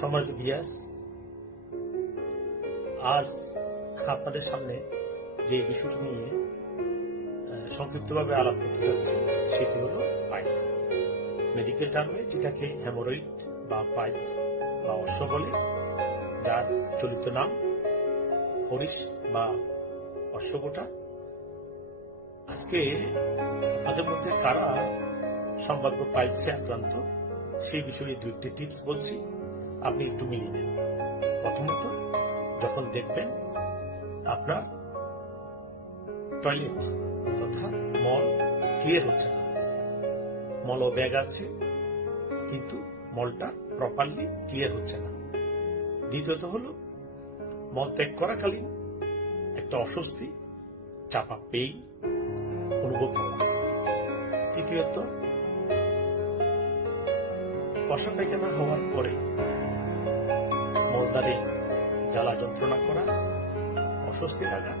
সম্মানিত ভিউয়ার্স, আজ আপনাদের সামনে যে বিষয়টি নিয়ে সংক্ষিপ্তভাবে আলাপ করতে যাচ্ছি সেটি হল পাইলস। মেডিকেল টার্মে যেটাকে হেমোরয়েড বা পাইলস বা অশ্ব বলে, যার চলিত নাম হরিশ বা অশ্বগোটা। আজকে আপনাদের মধ্যে কারা সম্ভাব্য পাইলসে আক্রান্ত সেই বিষয়ে দুইটি টিপস বলছি, আপনি একটু মিলিয়ে নেন। প্রথমত, যখন দেখবেন আপনার টয়লেট তথা মল ক্লিয়ার হচ্ছে না, মল ও ব্যাগ আছে কিন্তু মলটা প্রপারলি ক্লিয়ার হচ্ছে না। দ্বিতীয়ত হলো মল ত্যাগ করাকালীন একটা অস্বস্তি, চাপা পেইন অনুভব হওয়া। তৃতীয়ত, কষা পায়খানা হওয়ার পরে মলদ্বারে জ্বালা যন্ত্রণা করা, অস্বস্তি লাগা,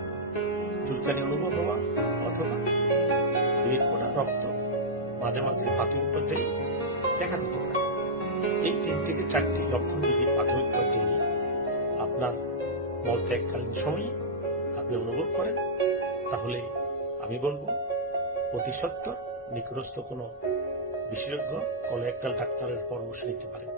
চুলকানি অনুভব হওয়া অথবা বিড়ির রক্ত মাঝে মাঝে প্রাথমিক পর্যায়ে দেখা দিতে পারে। এই 3 থেকে 4টি লক্ষণ যদি প্রাথমিক পর্যায়ে আপনার মলত্যাগকালীন সময়ে আপনি অনুভব করেন, তাহলে আমি বলবো অতি সত্বর নিকটস্থ কোনো বিশেষজ্ঞ কলোরেক্টাল ডাক্তারের পরামর্শ নিতে পারেন।